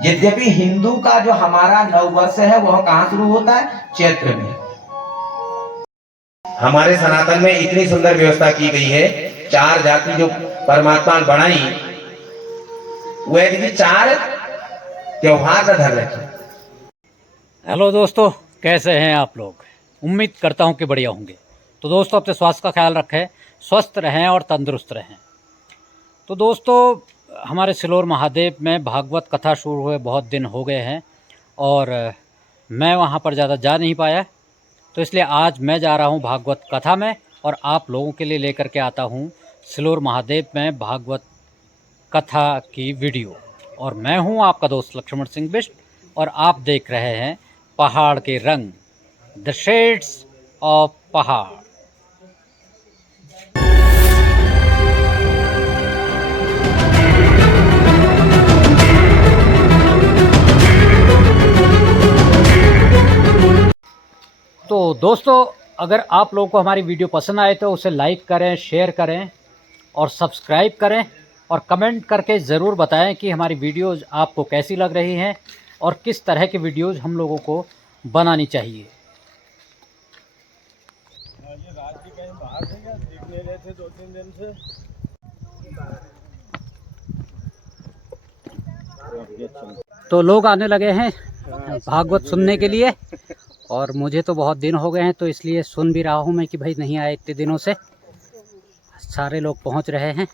यद्यपि हिंदू का जो हमारा नववर्ष है वह कहाँ शुरू होता है? चैत्र में। हमारे सनातन में इतनी सुंदर व्यवस्था की गई है, 4 जाति जो परमात्मा ने बनाई, वह 4 त्योहार का धर रखे। हेलो दोस्तों, कैसे हैं आप लोग? उम्मीद करता हूं कि बढ़िया होंगे। तो दोस्तों, अपने स्वास्थ्य का ख्याल रखें, स्वस्थ रहें और तंदुरुस्त रहें। तो दोस्तों, हमारे सिलोर महादेव में भागवत कथा शुरू हुए बहुत दिन हो गए हैं और मैं वहां पर ज़्यादा जा नहीं पाया, तो इसलिए आज मैं जा रहा हूं भागवत कथा में और आप लोगों के लिए लेकर के आता हूं सिलोर महादेव में भागवत कथा की वीडियो। और मैं हूं आपका दोस्त लक्ष्मण सिंह बिष्ट और आप देख रहे हैं पहाड़ के रंग, द शेड्स ऑफ पहाड़। तो दोस्तों, अगर आप लोगों को हमारी वीडियो पसंद आए तो उसे लाइक करें, शेयर करें और सब्सक्राइब करें और कमेंट करके ज़रूर बताएं कि हमारी वीडियोज़ आपको कैसी लग रही हैं और किस तरह की वीडियोज़ हम लोगों को बनानी चाहिए। ये रात की कहीं बाहर थे क्या? दिख नहीं रहे थे 2-3 दिन से। तो लोग आने लगे हैं भागवत सुनने के लिए और मुझे तो बहुत दिन हो गए हैं, तो इसलिए सुन भी रहा हूँ मैं कि भाई नहीं आए इतने दिनों से। सारे लोग पहुँच रहे हैं।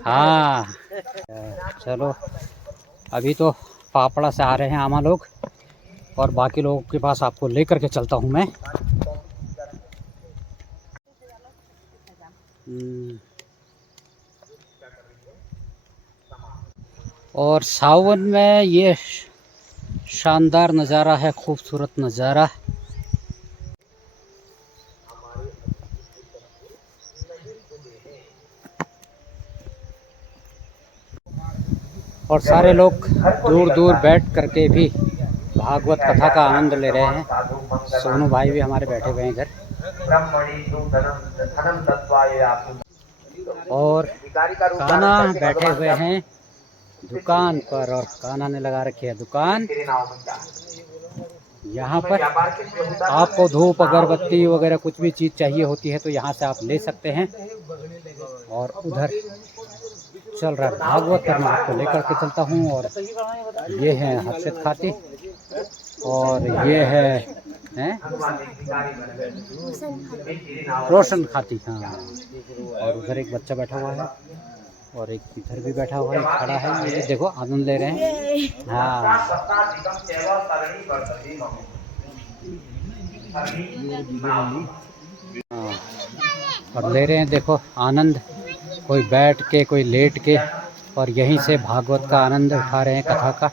हाँ, चलो, अभी तो पापड़ा से आ रहे हैं आमा लोग और बाकी लोगों के पास आपको लेकर के चलता हूँ मैं। और सावन में ये शानदार नज़ारा है, खूबसूरत नज़ारा। और सारे लोग दूर दूर बैठ करके भी भागवत कथा का आनंद ले रहे हैं। सोनू भाई भी हमारे बैठे हुए हैं इधर। और कान्हा बैठे हुए हैं दुकान पर और कान्हा ने लगा रखी है दुकान। यहाँ पर आपको धूप अगरबत्ती वगैरह कुछ भी चीज़ चाहिए होती है तो यहाँ से आप ले सकते हैं। और उधर चल रहा है भागवत करना, आपको लेकर के चलता हूँ। और ये है हर्षित खाती और ये है रोशन खाती। हाँ, और उधर एक बच्चा बैठा हुआ है और एक इधर भी बैठा हुआ है, खड़ा है। ये देखो आनंद ले रहे हैं। हाँ, और ले रहे हैं देखो आनंद, कोई बैठ के कोई लेट के, और यहीं से भागवत का आनंद उठा रहे हैं, कथा का।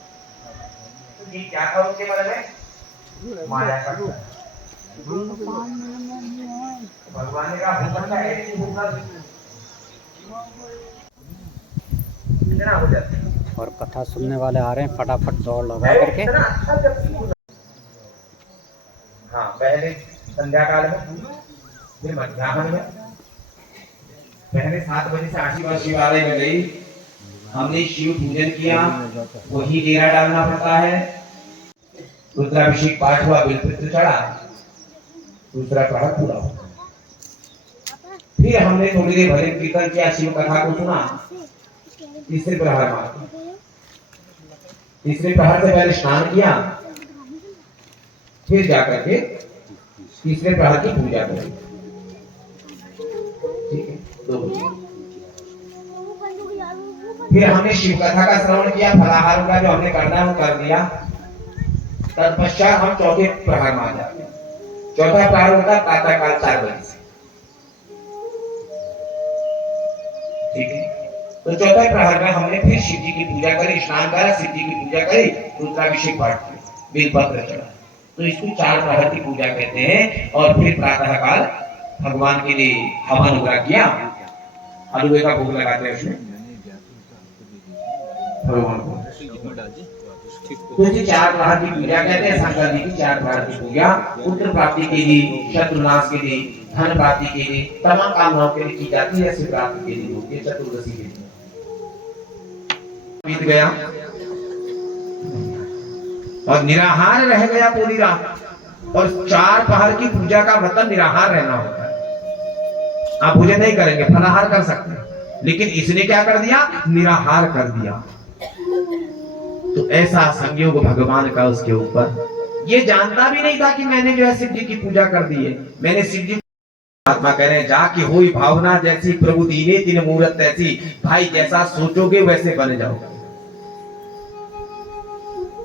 और कथा सुनने वाले आ रहे हैं फटाफट दौड़ लगा करके। हाँ, पहले संध्या काल में, फिर मध्याह्न में, पहले 7 बजे से 8 बजे शिवालय में गई, हमने शिव पूजन किया, वही डेरा डालना पड़ता है। रुद्राभिषेक पाठ हुआ, बिलपत्र चढ़ा, दूसरा प्रहर पूरा हुआ। फिर हमने थोड़ी देर भजन कीर्तन किया, शिव कथा को सुना, तीसरे प्रहर मार, तीसरे प्रहर से पहले स्नान किया, फिर जाकर के तीसरे प्रहर की पूजा करी। ठीक है, 2 बजे। फिर हमने शिव कथा का श्रवण किया, फलाहार का जो हमने करना है वो कर दिया। तत्पश्चात हम चौथे प्रहर में आ जाते हैं। चौथा प्रहर होता है प्रातः काल 4 बजे से। ठीक है, तो चौथे प्रहर में हमने फिर शिव जी की पूजा करी, स्नान करा, शिव जी की पूजा करी, रुद्राभिषेक पाठ किया, बेलपत्र चढ़ा। तो इसको 4 प्रहर की पूजा कहते हैं। और फिर प्रातः काल भगवान के लिए हवन वगैरह किया, हलवे का भोग लगाते हैं उसमें भगवान को। तो ये 4 प्रहर की पूजा कहते हैं। शंकर जी की 4 प्रहर की पूजा पुत्र प्राप्ति के लिए, शत्रुनाश के लिए, धन प्राप्ति के लिए, तमाम कामनाओं के लिए की जाती है। ऐसी प्राप्ति के लिए होती है चतुर्दशी के दिन। बीत गया और निराहार रह गया पूरी रात। और 4 पहर की पूजा का मतलब निराहार रहना होता है। आप पूजा नहीं करेंगे, फलाहार कर सकते हैं, लेकिन इसने क्या कर दिया? निराहार कर दिया। तो ऐसा संयोग भगवान का उसके ऊपर। ये जानता भी नहीं था कि मैंने जो है शिव जी की पूजा कर दी है। मैंने शिव जी, महात्मा कह रहे हैं, जाके हुई भावना जैसी प्रभु दीने तीन मूरत ऐसी। भाई जैसा सोचोगे वैसे बन जाओगे।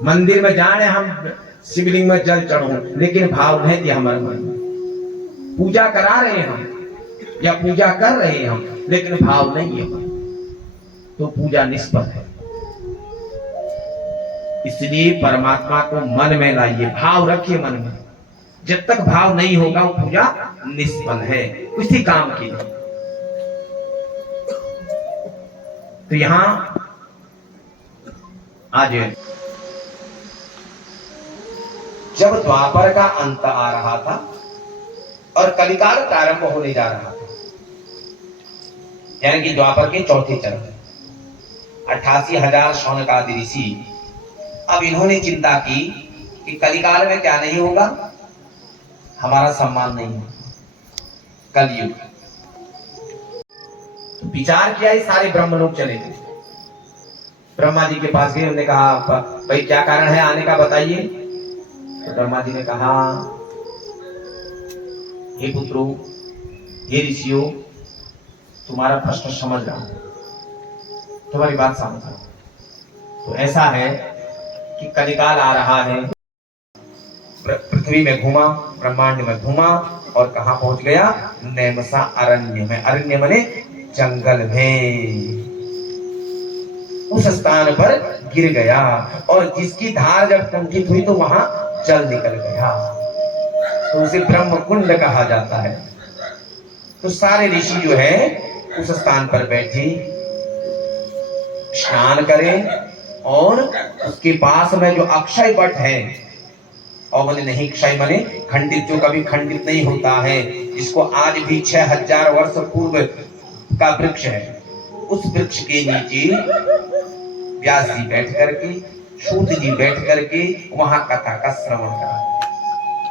मंदिर में जाने हम शिवलिंग में जल चढ़ो, लेकिन भाव नहीं दिया हमारे मन में। पूजा करा रहे हैं हम या पूजा कर रहे हैं हम, लेकिन भाव नहीं है, तो पूजा निष्फल है। इसलिए परमात्मा को मन में लाइए, भाव रखिए मन में। जब तक भाव नहीं होगा वो पूजा निष्फल है, उसी काम के लिए। तो यहां आज जब द्वापर का अंत आ रहा था और कलिकाल प्रारंभ होने जा रहा था, यानी कि द्वापर के चौथे चरण 88,000 शौनकादि ऋषि, अब इन्होंने चिंता की कि कलिकाल में क्या नहीं होगा, हमारा सम्मान नहीं होगा, कलयुग। तो विचार किया, ही सारे ब्रह्म लोग चले गए, ब्रह्मा जी के पास गए। उन्होंने कहा भाई क्या कारण है आने का, बताइए। तो ब्रह्मा जी ने कहा, हे पुत्रों, हे ऋषियों, तुम्हारा प्रश्न समझ रहा हूं, तुम्हारी बात समझ रहा हूं। तो ऐसा है कि कलिकाल आ रहा है। पृथ्वी में घूमा, ब्रह्मांड में घूमा और कहां पहुंच गया? नैमसा अरण्य में। अरण्य माने जंगल में। उस स्थान पर गिर गया और जिसकी धार जब कुंठित हुई तो वहां जल निकल गया, तो उसे ब्रह्म कुंड कहा जाता है। तो सारे ऋषि जो है उस स्थान पर बैठे, स्नान करें और उसके पास में जो अक्षय वट है, और मैंने नहीं, क्षय माने खंडित, जो कभी खंडित नहीं होता है, जिसको आज भी 6000 वर्ष पूर्व का वृक्ष है, उस वृक्ष के नीचे व्यास जी बैठ करके, सूत जी बैठ करके वहां कथा का श्रवण करा।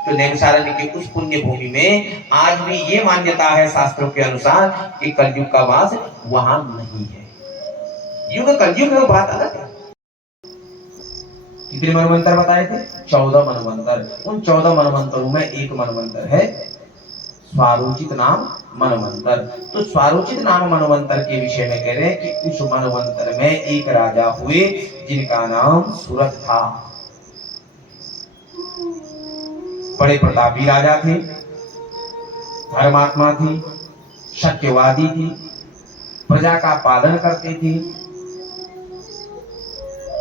तो नैमिषारण्य के उस पुण्य भूमि में आज भी ये मान्यता है शास्त्रों के अनुसार कि कलयुग का वास वहां नहीं है। युग कलयुग में बात अलग है। कितने मनवंतर बताए थे? 14 मनवंतर। उन 14 मनवंतरों में एक मनवंतर है स्वारोचित नाम मनवंतर। तो स्वारोचित नाम मनवंतर के विषय में कह रहे हैं कि उस मनवंतर में एक राजा हुए जिनका नाम सूरत था। बड़े प्रतापी राजा थे, धर्मात्मा थी, सत्यवादी थी, प्रजा का पालन करते थे,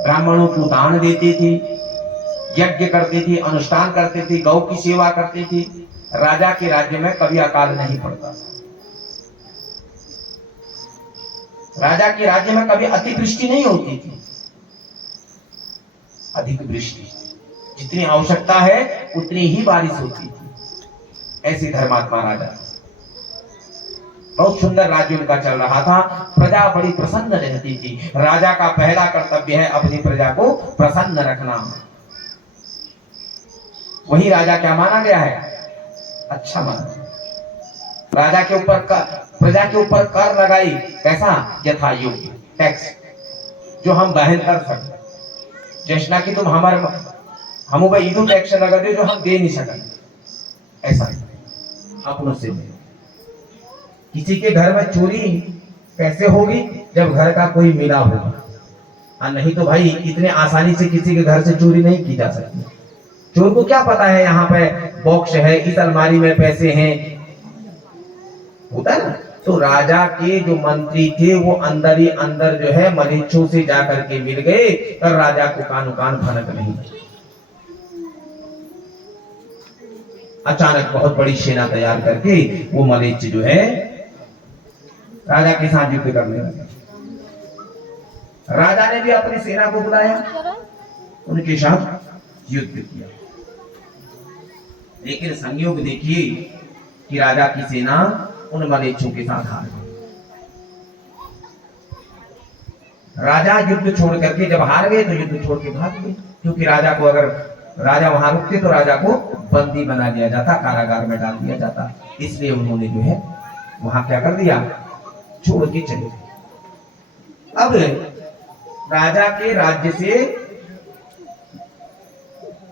ब्राह्मणों को दान देते थे, यज्ञ करते थे, अनुष्ठान करते थे, गौ की सेवा करते थे। राजा के राज्य में कभी अकाल नहीं पड़ता। राजा के राज्य में कभी अतिवृष्टि नहीं होती थी। अधिक वृष्टि, जितनी आवश्यकता है उतनी ही बारिश होती थी। ऐसे धर्मात्मा राजा, बहुत सुंदर राज्य उनका चल रहा था। प्रजा बड़ी प्रसन्न रहती थी। राजा का पहला कर्तव्य है अपनी प्रजा को प्रसन्न रखना। वही राजा क्या माना गया है? अच्छा माना। राजा के ऊपर प्रजा के ऊपर कर लगाई, कैसा? यथा योग्य टैक्स, जो हम वहन कर सकते। जैसा कि तुम हमारे हम भाई इधर टैक्स लगा दे जो हम दे नहीं सकते, ऐसा अपनों से। किसी के घर में चोरी कैसे होगी? जब घर का कोई मिला होगा, और नहीं तो भाई इतने आसानी से किसी के घर से चोरी नहीं की जा सकती। चोर को क्या पता है यहाँ पे बॉक्स है, इस अलमारी में पैसे हैं, होता है ना। तो राजा के जो मंत्री थे वो अंदर ही अंदर जो है मलेच्छों से जाकर के मिल गए और राजा को कानो कान भनक नहीं। अचानक बहुत बड़ी सेना तैयार करके वो मलेच्छ जो है राजा के साथ युद्ध करने लगे। राजा ने भी अपनी सेना को बुलाया, उनके साथ युद्ध किया। लेकिन संयोग देखिए कि राजा की सेना उन मलेच्छों के साथ हार गई। राजा युद्ध छोड़ करके जब हार गए तो युद्ध छोड़ के भाग गए, क्योंकि राजा को अगर राजा वहां रुकते तो राजा को बंदी बना दिया जाता, कारागार में डाल दिया जाता। इसलिए उन्होंने जो है वहां क्या कर दिया, छोड़ के चले गए। अब राजा के राज्य से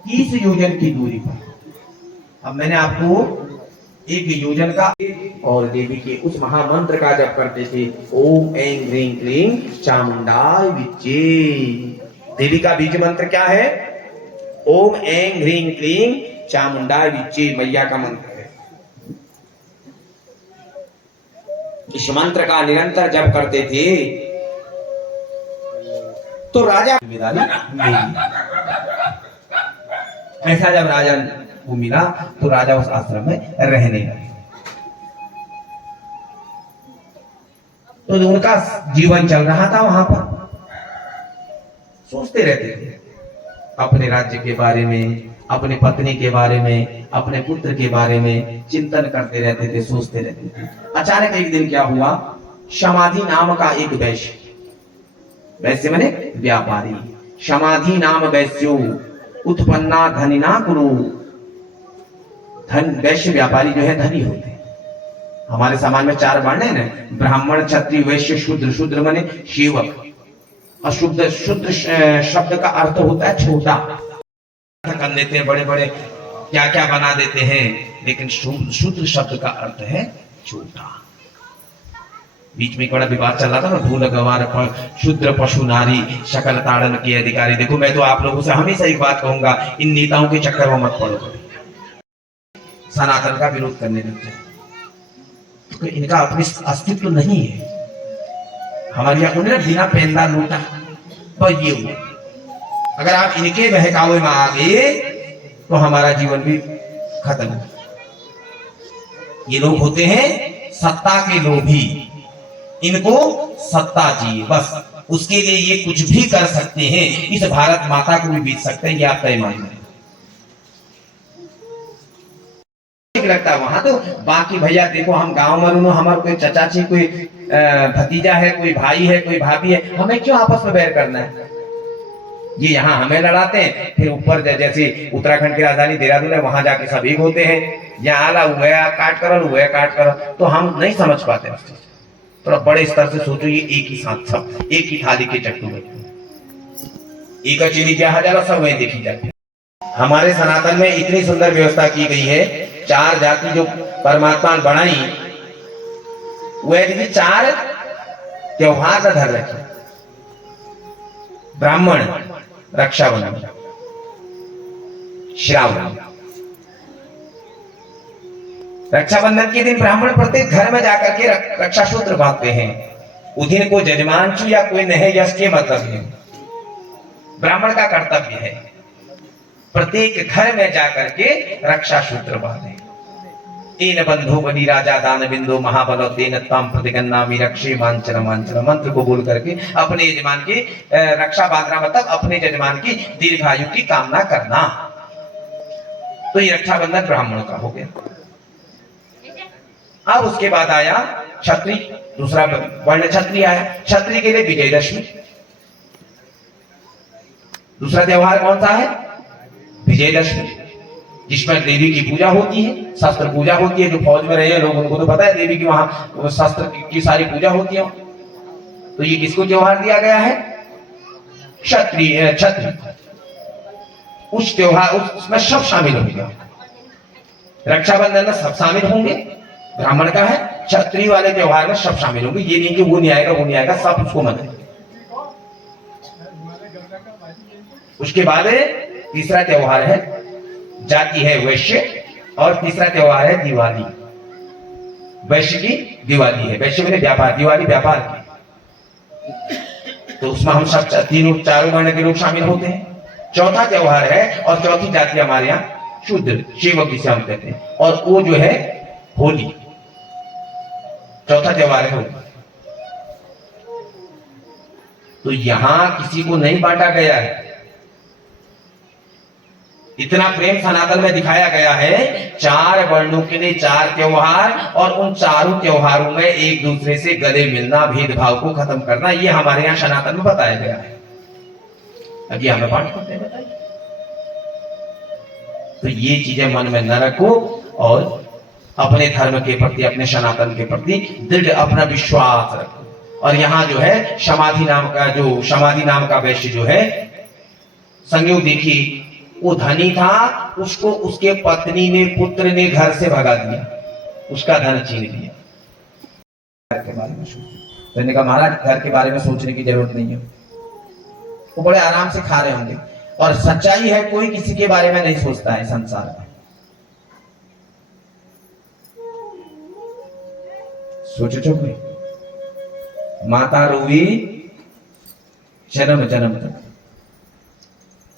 30 योजन की दूरी पर, अब मैंने आपको एक योजन का और देवी के उस महामंत्र का जप करते थे, ओम ऐं ह्रीं क्लीं चामुंडाय विच्चे। देवी का बीज मंत्र क्या है, ओम ऐं ह्रीं क्लीं चामुंडाय विच्चे, मैया का मंत्र है। इस मंत्र का निरंतर जप करते थे तो राजा ऐसा जब राजा को मिला तो राजा उस आश्रम में रहने लगे। तो उनका जीवन चल रहा था वहां पर, सोचते रहते थे अपने राज्य के बारे में, अपने पत्नी के बारे में, अपने पुत्र के बारे में चिंतन करते रहते थे, सोचते रहते थे। अचानक एक दिन क्या हुआ, समाधि नाम का एक वैश्य, वैश्य माने व्यापारी, समाधि नाम वैश्यो उत्पन्ना धनिना कुरु। धन वैश्य व्यापारी जो है धनी होते हैं। हमारे समाज में 4 वर्ण है ना, ब्राह्मण क्षत्रिय वैश्य शूद्र। शूद्र माने सेवक, अशुद्ध शुद्ध शब्द का अर्थ होता है छोटा, कर लेते हैं बड़े बड़े क्या क्या बना देते हैं, लेकिन शूद्र शब्द का अर्थ है छोटा। बीच में एक बड़ा विवाद चल रहा था ना, भूल गवार शूद्र पशु नारी शकल ताड़न के अधिकारी। देखो मैं तो आप लोगों से हमेशा एक बात कहूंगा, इन नेताओं के चक्कर में मत पड़ो, सनातन का विरोध करने लगते हैं, तो इनका अपनी अस्तित्व नहीं है। हमारे यहाँ उन्हें बिना पेंदा लूटा पर ये हुआ, अगर आप इनके बहकावे में आ गए तो हमारा जीवन भी खत्म। ये लोग होते हैं सत्ता के लोभी, इनको सत्ता चाहिए बस, उसके लिए ये कुछ भी कर सकते हैं, इस भारत माता को भी बीत सकते हैं, ये आप तय मान लें। लगता है वहां तो बाकी भैया देखो, हम गांव में हमारे कोई चचाची, कोई भतीजा है, कोई भाई है, कोई भाभी है, हमें क्यों आपस में बैर करना है। ये यहाँ हमें लड़ाते हैं, फिर ऊपर जैसे उत्तराखंड की राजधानी देहरादून है, वहां जाके सब एक होते हैं, यहाँ आला हुआ है काट करो, हुआ है काट करो, तो हम नहीं समझ पाते। थोड़ा बड़े स्तर से सोचो, ये एक ही साथ सब एक ही थाली के चट्टू में, एक चीनी जहां जाला सब वही देखी जाती है। हमारे सनातन में इतनी सुंदर व्यवस्था की गई है, 4 जाति जो परमात्मा ने बनाई, वह 4 त्योहार का धर रखे। ब्राह्मण रक्षाबंधन, श्रावण। रक्षाबंधन के दिन ब्राह्मण प्रत्येक घर में जाकर के रक्षा सूत्र बांधते हैं। उस दिन को जजमान चु या कोई नहीं यश के मतलब है, ब्राह्मण का कर्तव्य है प्रत्येक घर में जाकर के रक्षा सूत्र बांधे। तेन बंधो बनी राजा दान बिंदु महाबलो तेन ताम प्रतिगन्नामि रक्षे मांचन मांचन। मंत्र को बोल करके अपने यजमान की रक्षा बांधना, मतलब अपने यजमान की दीर्घायु की कामना करना। तो ये रक्षाबंधन ब्राह्मणों का हो गया। अब उसके बाद आया क्षत्रिय, दूसरा वर्ण क्षत्रिय आया। क्षत्रिय के लिए विजयदशमी। दूसरा त्योहार कौन सा है, विजयदशमी, जिसमें देवी की पूजा होती है, शस्त्र पूजा होती है। जो फौज में रहे लोग उनको तो पता है देवी की वहां शस्त्र की सारी पूजा होती है। तो ये किसको त्योहार दिया गया है, क्षत्रिय। क्षत्रिय उस त्योहार उसमें सब शामिल होंगे, रक्षाबंधन में सब शामिल होंगे, ब्राह्मण का है। क्षत्रिय वाले त्योहार में सब शामिल होंगे, ये नहीं कि वो नहीं आएगा वो नहीं आएगा, सब उसको मनाएंगे। उसके बाद तीसरा त्योहार है, जाति है वैश्य, और तीसरा त्योहार है दिवाली। वैश्य की दिवाली है, वैश्य में व्यापार, दिवाली व्यापार की। तो उसमें हम सब चारों वर्ण के लोग शामिल होते हैं। चौथा त्योहार है, और चौथी जाति हमारे यहाँ शूद्र सेवक जिसे हम कहते हैं, और वो जो है होली। चौथा त्योहार है होली। तो यहां किसी को नहीं बांटा गया है, इतना प्रेम सनातन में दिखाया गया है, 4 वर्णों के लिए 4 त्योहार, और उन चारों त्योहारों में एक दूसरे से गले मिलना, भेदभाव को खत्म करना, ये हमारे यहाँ सनातन में बताया गया है। अभी हमें पाठ करते हैं, बताइए। तो ये चीजें मन में न रखो और अपने धर्म के प्रति, अपने सनातन के प्रति दृढ़ अपना विश्वास रखो। और यहाँ जो है समाधि नाम का वैश्य जो है, संयोग देखिए, वो धनी था, उसको उसके पत्नी ने, पुत्र ने घर से भगा दिया, उसका धन छीन लिया। घर के बारे में सोचो, मैंने कहा महाराज घर के बारे में सोचने की जरूरत नहीं है, वो बड़े आराम से खा रहे होंगे। और सच्चाई है, कोई किसी के बारे में नहीं सोचता है संसार में। सोचो कोई माता रोई जन्म जन्म तक,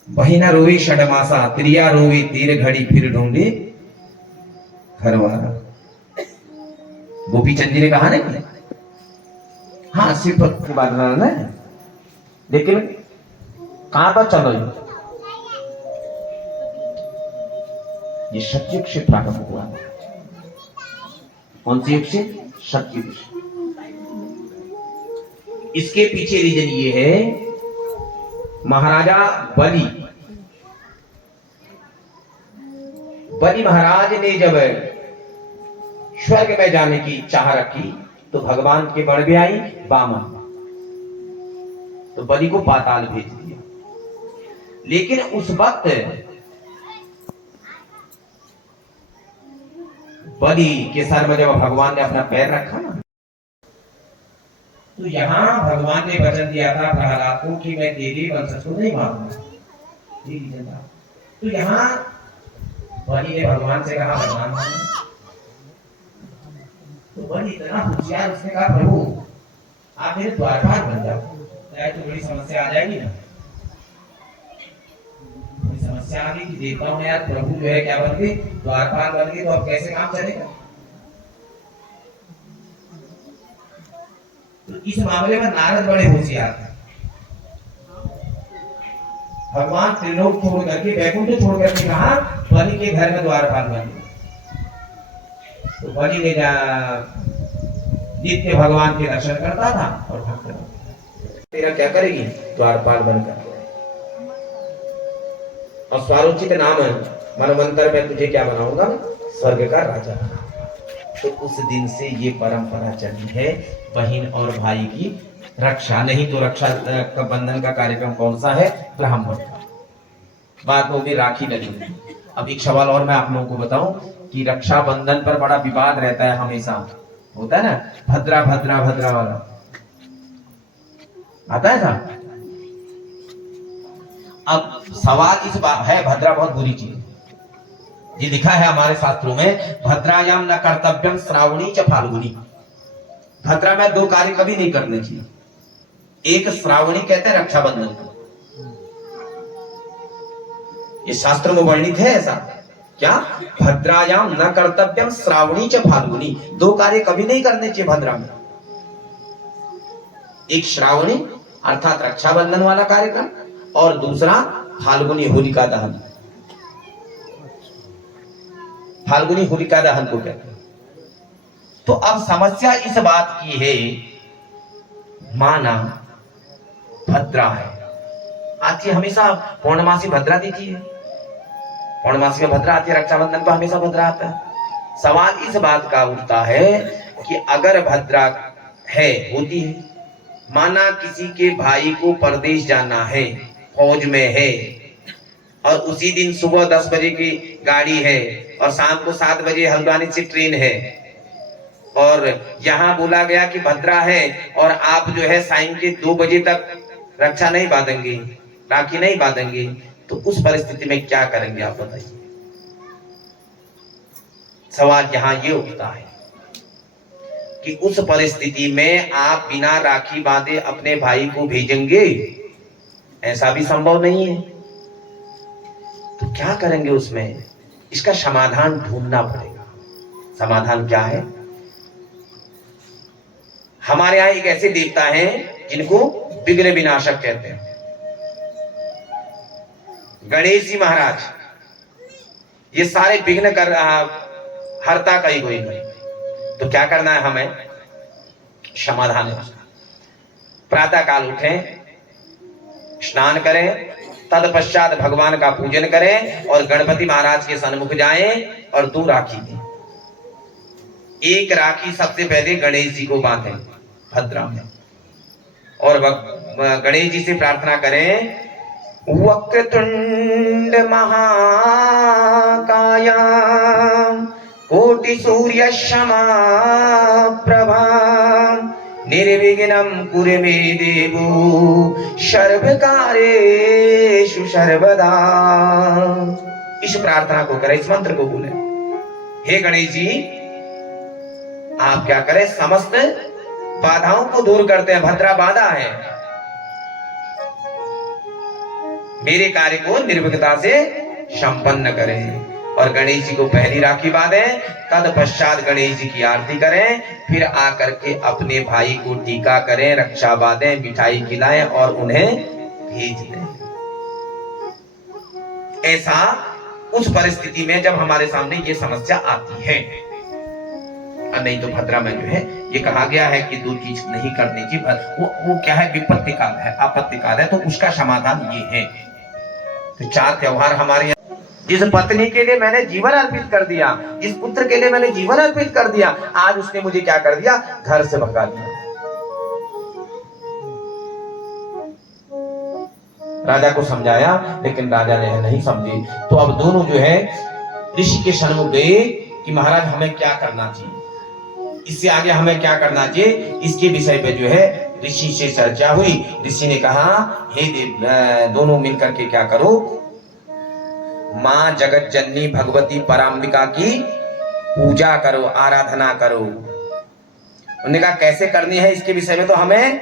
बहिना रोई षडमासा, त्रिया रोई तीर घड़ी, फिर ढूंढी घरवाला। गोपी चंद जी ने कहा ना, हाँ सिर्फ की बात ना, लेकिन कहां पर चलो, ये सतयुग से प्रारंभ हुआ। कौन सी युग से? सतयुग से। इसके पीछे रीजन ये है, महाराजा बलि महाराज ने जब स्वर्ग में जाने की चाह रखी, तो भगवान के बड़ भी आई बामन, तो बलि को पाताल भेज दिया। लेकिन उस वक्त बलि के सर में जब भगवान ने अपना पैर रखा ना, तो यहां भगवान ने वचन दिया था प्रहलाद को कि मैं तेरे वंशज को नहीं मारूंगा। तो यहां बलि ने भगवान से कहा भगवान मानो, तो बलि इतना होशियार, उसने कहा प्रभु आप मेरे द्वारपाल बन जाओ, तो बड़ी समस्या आ जाएगी ना। समस्या आ गई कि देखता हूं यार, प्रभु जो है क्या बन गए, द्वारपाल बन गए, तो अब कैसे काम चलेगा। तो इस मामले में नारद बड़े होशियार थे। भगवान त्रिलोक छोड़ करके, वैकुंठ छोड़ करके कहा बलि के घर में द्वारपाल बन गए। तो बलि ने नित्य भगवान के दर्शन करता था और भक्त तेरा क्या करेगी, द्वारपाल बनकर। और स्वारोचित नाम मनवंतर में तुझे क्या बनाऊंगा, स्वर्ग का राजा। तो उस दिन से ये परंपरा चली है, बहन और भाई की रक्षा। नहीं तो रक्षा का बंधन का कार्यक्रम कौन सा है, ब्राह्मण का। बात होगी राखी लगी। अब एक सवाल और मैं आप लोगों को बताऊं कि रक्षा बंधन पर बड़ा विवाद रहता है, हमेशा होता है ना, भद्रा भद्रा भद्रा वाला आता है साहब। अब सवाल इस बात है, भद्रा बहुत बुरी चीज, ये लिखा है हमारे शास्त्रों में, भद्रायाम न कर्तव्यम श्रावणी च फाल्गुनी। भद्रा में 2 कार्य कभी नहीं करने चाहिए। एक श्रावणी कहते हैं रक्षाबंधन को, ये शास्त्र में वर्णित है ऐसा। क्या? भद्रायाम न कर्तव्यम श्रावणी च फाल्गुनी, 2 कार्य कभी नहीं करने चाहिए भद्रा में। एक श्रावणी अर्थात रक्षाबंधन वाला कार्यक्रम, और दूसरा फाल्गुनी होलिका दहन। फाल्गुनी होलिका दहन को कहते हैं। तो अब समस्या इस बात की है, माना भद्रा है, आती हमेशा पौर्णमासी भद्रा देती है, पौर्णमासी में भद्रा आती है, रक्षाबंधन पर हमेशा भद्रा आता है। सवाल इस बात का उठता है कि अगर भद्रा है, होती है, माना किसी के भाई को परदेश जाना है, फौज में है, और उसी दिन सुबह 10 बजे की गाड़ी है और शाम को 7 बजे हल्द्वानी से ट्रेन है, और यहाँ बोला गया कि भद्रा है और आप जो है साइन के 2 बजे तक रक्षा नहीं बांधेंगे, राखी नहीं बांधेंगे, तो उस परिस्थिति में क्या करेंगे आप बताइए। सवाल यहाँ ये उठता है कि उस परिस्थिति में आप बिना राखी बांधे अपने भाई को भेजेंगे, ऐसा भी संभव नहीं है। तो क्या करेंगे उसमें, इसका समाधान ढूंढना पड़ेगा। समाधान क्या है? हमारे यहां एक ऐसे देवता हैं जिनको विघ्न विनाशक कहते हैं, गणेश जी महाराज। ये सारे विघ्न कर हरता का ही कोई नहीं। तो क्या करना है हमें? समाधान है। प्रातः काल उठें, स्नान करें, तत्पश्चात भगवान का पूजन करें और गणपति महाराज के सन्मुख जाएं और 2 राखी दें। एक राखी सबसे पहले गणेश जी को बांधें भद्रा में, और गणेश जी से प्रार्थना करें, वक्रतुंड महाकाय कोटि सूर्य समप्रभा निर्विघ्नं कुरु मे देवो सर्वकार्येषु सर्वदा। इस प्रार्थना को करें, इस मंत्र को बोले, हे गणेश जी आप क्या करें, समस्त बाधाओं को दूर करते हैं, भद्रा बाधा है, मेरे कार्य को निर्विघ्नता से संपन्न करें। और गणेश जी को पहली राखी बांधें, तत्पश्चात गणेश जी की आरती करें, फिर आकर के अपने भाई को टीका करें, रक्षा बांधें, मिठाई खिलाएं और उन्हें भेज दें। ऐसा उस परिस्थिति में जब हमारे सामने ये समस्या आती है, नहीं तो भद्रा में जो है ये कहा गया है कि 2 चीज नहीं करनी चाहिए। वो क्या है, विपत्ति काल है, आपत्ति काल है, तो उसका समाधान ये है। तो 4 त्योहार हमारे यहाँ, जिस पत्नी के लिए मैंने जीवन अर्पित कर दिया, जिस पुत्र के लिए मैंने जीवन अर्पित कर दिया, आज उसने मुझे क्या कर दिया, घर से भगा दिया। राजा को समझाया, लेकिन राजा ने नहीं समझी। तो अब दोनों जो है ऋषि के सन्मुख गए कि महाराज हमें क्या करना चाहिए, इससे आगे हमें क्या करना चाहिए, इसके विषय पे जो है ऋषि से चर्चा हुई। ऋषि ने कहा, हे देव, दोनों मिलकर के क्या करो, मां जगत जननी भगवती पराम्बिका की पूजा करो, आराधना करो। उन्होंने कहा कैसे करनी है, इसके विषय में तो हमें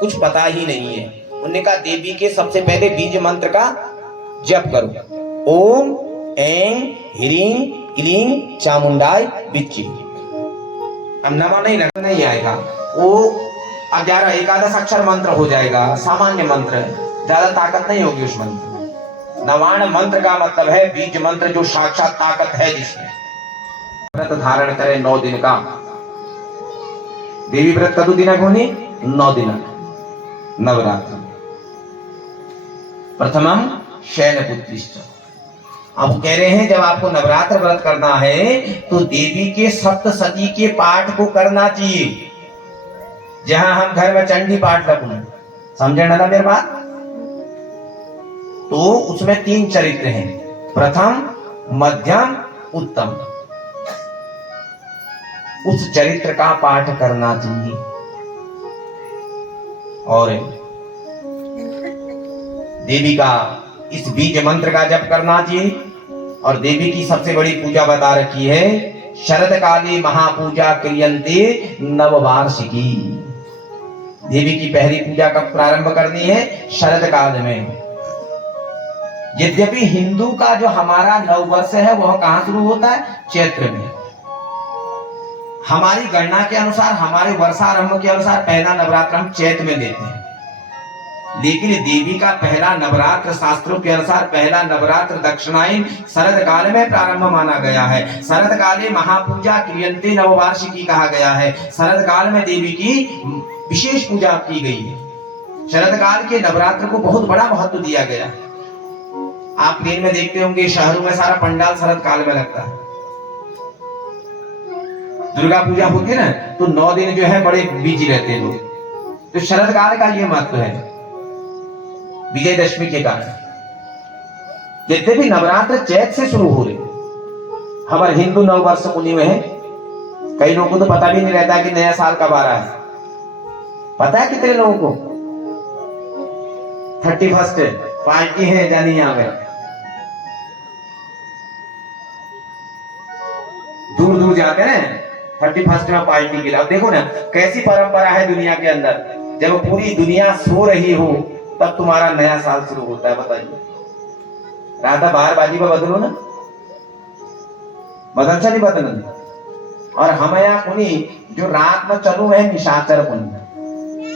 कुछ पता ही नहीं है। उन्होंने कहा देवी के सबसे पहले बीज मंत्र का जप करो, ओम ऐं ह्रीं क्लीं चामुंडाय विच्ची। अब नमा नहीं आएगा, वो 11 11 अक्षर मंत्र हो जाएगा, सामान्य मंत्र, ज्यादा ताकत नहीं होगी उस मंत्र में। नवाण मंत्र का मतलब है बीज मंत्र, जो साक्षात ताकत है जिसमें। व्रत धारण करें 9 दिन का, देवी व्रत कदू दिन होनी 9 दिन नवरात्र। प्रथमम शयनपुत्रिश्च। अब कह रहे हैं जब आपको नवरात्र व्रत करना है तो देवी के सप्तशती के पाठ को करना चाहिए, जहां हम घर में चंडी पाठ रखें। समझे ना मेरी बात? तो उसमें 3 चरित्र हैं, प्रथम, मध्यम, उत्तम। उस चरित्र का पाठ करना चाहिए और देवी का इस बीज मंत्र का जप करना चाहिए। और देवी की सबसे बड़ी पूजा बता रखी है, शरद काली महापूजा क्रियन्ते नववार्षिकी। देवी की पहली पूजा कब प्रारंभ करनी है? शरद काल में। यद्यपि हिंदू का जो हमारा नववर्ष है वह कहां शुरू होता है? चैत्र में। हमारी गणना के अनुसार, हमारे वर्षारंभ के अनुसार पहला नवरात्र हम चैत्र में देते हैं, लेकिन देवी का पहला नवरात्र शास्त्रों के अनुसार पहला नवरात्र दक्षिणायन शरद काल में प्रारंभ माना गया है। शरद काले महापूजा क्रियन्ते नववार्षिकी कहा गया है। शरद काल में देवी की विशेष पूजा की गई है। शरद काल के नवरात्र को बहुत बड़ा महत्व दिया गया है। आप प्लेन में देखते होंगे शहरों में सारा पंडाल शरद काल में लगता है। दुर्गा पूजा होती है ना, तो 9 दिन जो है बड़े बिजी रहते हैं लोग। तो शरद काल का ये महत्व है विजयदशमी के कारण। जितने भी नवरात्र चैत से शुरू हो रहे, हमारे हिंदू नववर्ष उन्हीं में है। कई लोगों को तो पता भी नहीं रहता कि नया साल कब आ रहा है। पता है कितने लोगों को? 31 पार्टी है जानी यहां में, दूर दूर जाते हैं 31 में पार्टी के लिए। अब देखो ना कैसी परंपरा है दुनिया के अंदर, जब पूरी दुनिया सो रही हो तब तुम्हारा नया साल शुरू होता है। बताइए, राधा बाहर बाजी पर बदलो ना, बदल नहीं बदल। और हम यहाँ कुनी जो रात में चलू है निशाचर कुनी,